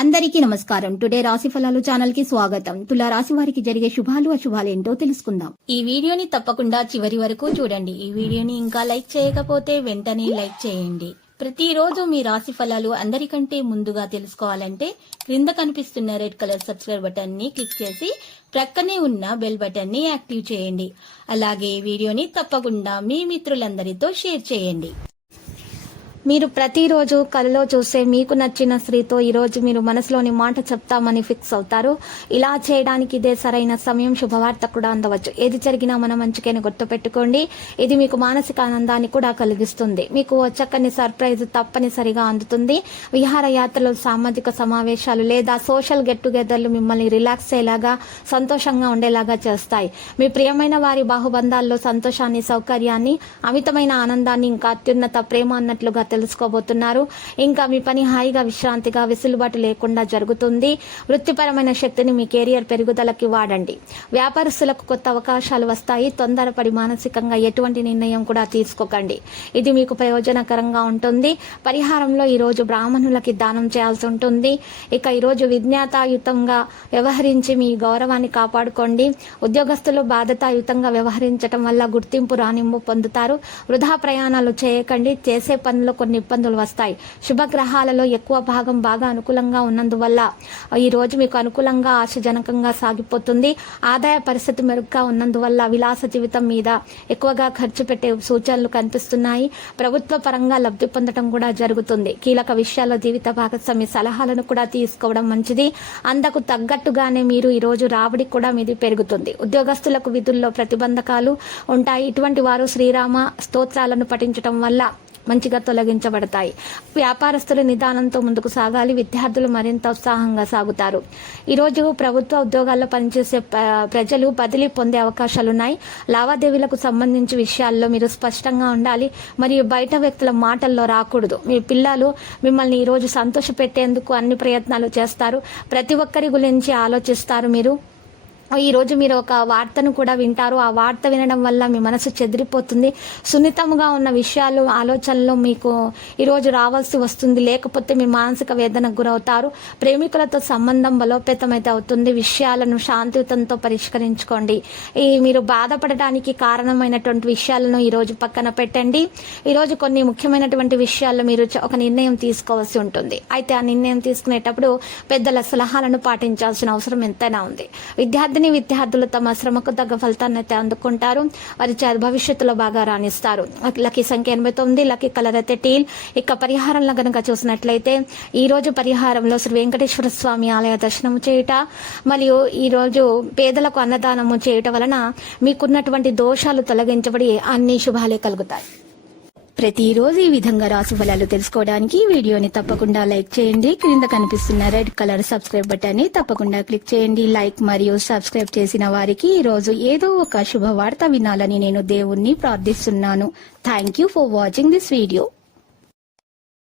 అందరికీ నమస్కారం. టుడే రాశి ఫలాలు ఛానల్ కి స్వాగతం. తులా రాశి వారికి జరిగే శుభాలు అశుభాలు ఏంటో తెలుసుకుందాం. ఈ వీడియోని తప్పకుండా చివరి వరకు చూడండి. ఈ వీడియోని ఇంకా లైక్ చేయకపోతే వెంటనే లైక్ చేయండి. ప్రతిరోజు మీ రాశి ఫలాలు అందరికంటే ముందుగా తెలుసుకోవాలంటే క్రింద కనిపిస్తున్న రెడ్ కలర్ సబ్స్క్రైబ్ బటన్ ని క్లిక్ చేసి ప్రక్కనే ఉన్న బెల్ బటన్ ని యాక్టివ్ చేయండి. అలాగే ఈ వీడియోని తప్పకుండా మీ మిత్రులందరితో షేర్ చేయండి. మీరు ప్రతిరోజు కలలో చూసే మీకు నచ్చిన స్త్రీతో ఈరోజు మీరు మనసులోని మాట చెప్తామని ఫిక్స్ అవుతారు. ఇలా చేయడానికి ఇదే సరైన సమయం. శుభవార్త కూడా అందవచ్చు. ఏది జరిగినా మన మంచికైనా గుర్తుపెట్టుకోండి. ఇది మీకు మానసిక ఆనందాన్ని కూడా కలిగిస్తుంది. మీకు చక్కని సర్ప్రైజ్ తప్పనిసరిగా అందుతుంది. విహారయాత్రలు, సామాజిక సమావేశాలు లేదా సోషల్ గెట్ టుగెదర్లు మిమ్మల్ని రిలాక్స్ అయ్యేలాగా, సంతోషంగా ఉండేలాగా చేస్తాయి. మీ ప్రియమైన వారి బాహుబంధాల్లో సంతోషాన్ని, సౌకర్యాన్ని, అమితమైన ఆనందాన్ని, ఇంకా అత్యున్నత ప్రేమ అన్నట్లుగా తెలుసుకోబోతున్నారు. ఇంకా మీ పని హాయిగా, విశ్రాంతిగా, వెసులుబాటు లేకుండా జరుగుతుంది. వృత్తిపరమైన శక్తిని మీ కెరియర్ పెరుగుదలకి వాడండి. వ్యాపారస్తులకు కొత్త అవకాశాలు వస్తాయి. తొందరపడి మానసికంగా ఎటువంటి నిర్ణయం కూడా తీసుకోకండి. ఇది మీకు ప్రయోజనకరంగా ఉంటుంది. పరిహారంలో ఈరోజు బ్రాహ్మణులకి దానం చేయాల్సి ఉంటుంది. ఇక ఈరోజు విజ్ఞాతాయుతంగా వ్యవహరించి మీ గౌరవాన్ని కాపాడుకోండి. ఉద్యోగస్తులు బాధ్యతాయుతంగా వ్యవహరించడం వల్ల గుర్తింపు, రాణింపు పొందుతారు. వృధా ప్రయాణాలు చేయకండి. చేసే పనులు కొన్ని ఇబ్బందులు వస్తాయి. శుభగ్రహాలలో ఎక్కువ భాగం బాగా అనుకూలంగా ఉన్నందువల్ల ఈ రోజు మీకు అనుకూలంగా, ఆశాజనకంగా సాగిపోతుంది. ఆదాయ పరిస్థితి మెరుగ్గా ఉన్నందువల్ల విలాస జీవితం మీద ఎక్కువగా ఖర్చు పెట్టే సూచనలు కనిపిస్తున్నాయి. ప్రభుత్వ పరంగా లబ్ధి పొందడం కూడా జరుగుతుంది. కీలక విషయాల్లో జీవిత భాగస్వామి సలహాలను కూడా తీసుకోవడం మంచిది. అందుకు తగ్గట్టుగానే మీరు ఈ రోజు రాబడి కూడా మీది పెరుగుతుంది. ఉద్యోగస్తులకు విధుల్లో ప్రతిబంధకాలు ఉంటాయి. ఇటువంటి వారు శ్రీరామ స్తోత్రాలను పఠించడం వల్ల మంచిగా తొలగించబడతాయి. వ్యాపారస్తులు నిదానంతో ముందుకు సాగాలి. విద్యార్థులు మరింత ఉత్సాహంగా సాగుతారు. ఈరోజు ప్రభుత్వ ఉద్యోగాల్లో పనిచేసే ప్రజలు బదిలీ పొందే అవకాశాలున్నాయి. లావాదేవీలకు సంబంధించి విషయాల్లో మీరు స్పష్టంగా ఉండాలి. మరియు బయట వ్యక్తుల మాటల్లో రాకూడదు. మీ పిల్లలు మిమ్మల్ని ఈరోజు సంతోష పెట్టేందుకు అన్ని ప్రయత్నాలు చేస్తారు. ప్రతి ఒక్కరి గురించి ఆలోచిస్తారు. ఈ రోజు మీరు ఒక వార్తను కూడా వింటారు. ఆ వార్త వినడం వల్ల మీ మనసు చెదిరిపోతుంది. సున్నితంగా ఉన్న విషయాలు, ఆలోచనలు మీకు ఈరోజు రావాల్సి వస్తుంది. లేకపోతే మీ మానసిక వేదనకు గురవుతారు. ప్రేమికులతో సంబంధం బలోపేతమైతే అవుతుంది. విషయాలను శాంతియుతంతో పరిష్కరించుకోండి. మీరు బాధపడటానికి కారణమైనటువంటి విషయాలను ఈరోజు పక్కన పెట్టండి. ఈరోజు కొన్ని ముఖ్యమైనటువంటి విషయాల్లో మీరు ఒక నిర్ణయం తీసుకోవాల్సి ఉంటుంది. అయితే ఆ నిర్ణయం తీసుకునేటప్పుడు పెద్దల సలహాలను పాటించాల్సిన అవసరం ఎంతైనా ఉంది. విద్యార్థులు తమ శ్రమకు తగ్గ ఫలితాన్ని అయితే అందుకుంటారు. వారి భవిష్యత్తులో బాగా రాణిస్తారు. లక్కీ సంఖ్య 89, లక్కీ కలర్ అయితే టీల్. ఇక పరిహారంలో గనక చూసినట్లయితే ఈ రోజు పరిహారంలో శ్రీ వెంకటేశ్వర స్వామి ఆలయ దర్శనం చేయుట, మరియు ఈ రోజు పేదలకు అన్నదానము చేయుట వలన మీకున్నటువంటి దోషాలు తొలగించబడి అన్ని శుభాలే కలుగుతాయి. ప్రతిరోజు ఈ విధంగా రాశి ఫలాలు తెలుసుకోవడానికి వీడియోని తప్పకుండా లైక్ చేయండి. క్రింద కనిపిస్తున్న రెడ్ కలర్ సబ్స్క్రైబ్ బటన్ ని తప్పకుండా క్లిక్ చేయండి. లైక్ మరియు సబ్స్క్రైబ్ చేసిన వారికి ఈ రోజు ఏదో ఒక శుభవార్త వినాలని నేను దేవుణ్ణి ప్రార్థిస్తున్నాను. Thank you for watching this video.